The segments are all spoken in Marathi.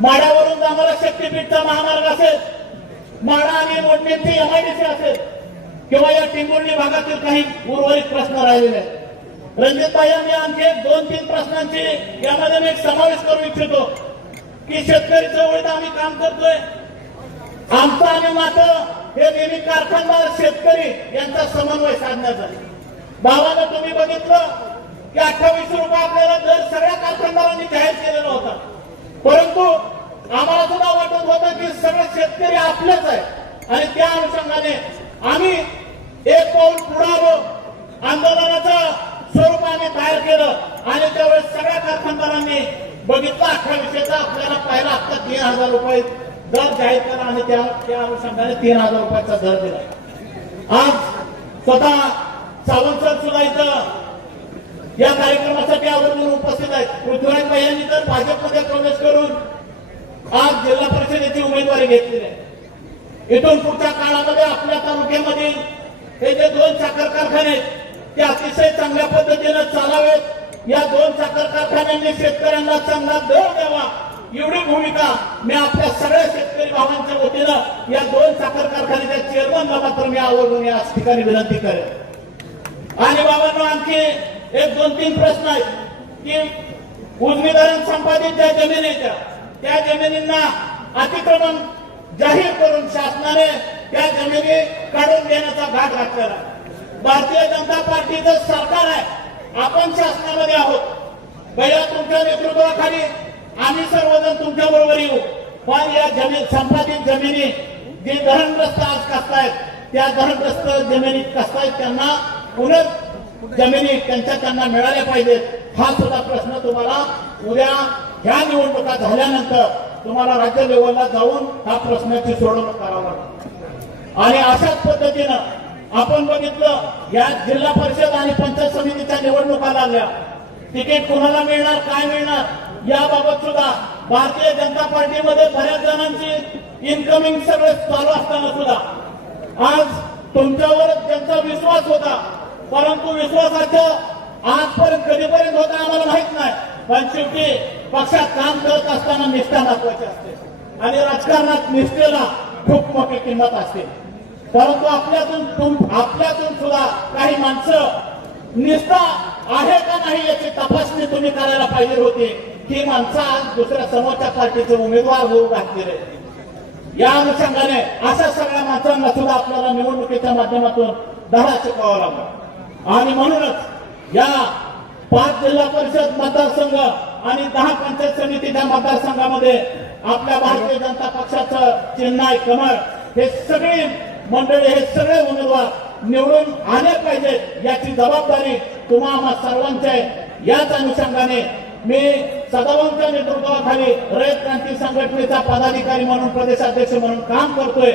माड्यावरून आम्हाला शक्तीपीठचा महामार्ग असेल. माडा आणि मोडणीची एमआयडीसी असेल. किंवा या टिंगुर्णी भागातील काही उर्वरित प्रश्न राहिलेले आहेत. रणजितभाई मी आणखी दोन तीन प्रश्नांची यामध्ये मी एक समावेश करू इच्छितो. की शेतकरी चळवळीत आम्ही काम करतोय. आमचं आणि माझं हे नेहमी कारखानदार शेतकरी यांचा समन्वय साधण्याचा. भावानं तुम्ही बघितलं की अठ्ठावीस रुपये आपल्याला दर सगळ्या कारखानदारांनी जाहीर केले. परंतु आम्हाला सुद्धा वाटत होतं की सगळे शेतकरी आपलेच आहे आणि त्या अनुषंगाने आम्ही एक पाऊल पुढावं आंदोलनाचं स्वरूप आम्ही तयार केलं. आणि त्यावेळेस सगळ्या कारखानदारांनी बघितलं विषयाचा आपल्याला पहिला हप्ता तीन हजार रुपये दर जाहीर करा आणि त्या त्या अनुषंगाने तीन हजार रुपयाचा दर दिला. आज स्वतः सावंत सुद्धा इथं या कार्यक्रमासाठी आवर्जून उपस्थित आहेत. पृथ्वीराज भाई तर भाजपमध्ये प्रवेश करून आज जिल्हा परिषदेची उमेदवारी घेतलेली आहे इथून पुढच्या काळामध्ये आपल्या तालुक्यामधील हे जे दोन साखर कारखाने आहेत, ते अतिशय चांगल्या पद्धतीनं चालावेत. या दोन साखर कारखान्यांनी शेतकऱ्यांना चांगला दर द्यावा. एवढी भूमिका मी आपल्या सगळ्या शेतकरी भावांच्या वतीनं या दोन साखर कारखान्याच्या चेन्नबा तर मी आवर्जून या ठिकाणी विनंती करेन. आणि बाबांना आणखी एक दोन तीन प्रश्न आहेत. की उजनीधरण संपादित ज्या जमिनी त्या, त्या जमिनींना अतिक्रमण जाहीर करून शासनाने त्या जमिनी काढून देण्याचा भाग घातलेला भारतीय जनता पार्टीचं सरकार आहे. आपण शासनामध्ये आहोत. भैया तुमच्या नेतृत्वाखाली आम्ही सर्वजण तुमच्या बरोबर येऊ. पण या जमीन संपादित जमिनी जे धरणग्रस्त आज कसतायत त्या धरणग्रस्त जमिनी कसतायत त्यांना पुनः जमिनी त्यांच्या त्यांना मिळाल्या पाहिजेत. हा सुद्धा प्रश्न तुम्हाला उद्या ह्या निवडणुका झाल्यानंतर तुम्हाला राज्य लेवलला जाऊन हा प्रश्नाची सोडवणूक करावं लागेल. आणि अशाच पद्धतीनं आपण बघितलं या जिल्हा परिषद आणि पंचायत समितीच्या निवडणुका लागल्या. तिकीट कोणाला मिळणार काय मिळणार याबाबत सुद्धा भारतीय जनता पार्टीमध्ये बऱ्याच जणांची इन्कमिंग सगळे चालू असताना सुद्धा. आज तुमच्यावर ज्यांचा विश्वास होता परंतु विश्वासाचं आजपर्यंत कधीपर्यंत होता आम्हाला माहीत नाही. पण शेवटी पक्षात काम करत असताना निष्ठा दाखवायची असते. आणि राजकारणात निष्ठेला खूप मोठी किंमत असते. परंतु आपल्यातून आपल्यातून सुद्धा काही माणसं निष्ठा आहे का नाही याची तपासणी तुम्ही करायला पाहिजे होती. ही माणसं आज दुसऱ्या समोरच्या पार्टीचे उमेदवार होऊ घातलेले या अनुषंगाने अशा सगळ्या माणसांना सुद्धा आपल्याला निवडणुकीच्या माध्यमातून धडा शिकवावा लागला. आणि म्हणूनच या पाच जिल्हा परिषद मतदारसंघ आणि दहा पंचायत समितीच्या मतदारसंघामध्ये आपल्या भारतीय जनता पक्षाचं चिन्ह आहे कमळ. हे सगळे मंडळी हे सगळे उमेदवार निवडून आले पाहिजेत याची जबाबदारी तुम्हा सर्वांची आहे. याच अनुषंगाने मी सदावांच्या नेतृत्वाखाली रयत क्रांती संघटनेचा पदाधिकारी म्हणून प्रदेशाध्यक्ष म्हणून काम करतोय.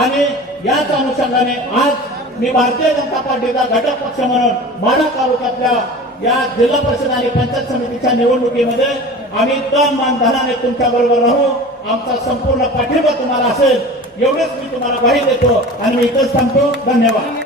आणि याच अनुषंगाने आज मी भारतीय जनता पार्टीचा घटक पक्ष म्हणून माढा तालुक्यातल्या या जिल्हा परिषद आणि पंचायत समितीच्या निवडणुकीमध्ये आम्ही तन मान धनाने तुमच्या बरोबर राहू. आमचा संपूर्ण पाठिंबा तुम्हाला असेल. एवढेच मी तुम्हाला ग्वाही देतो आणि मी इथंच थांबतो. धन्यवाद.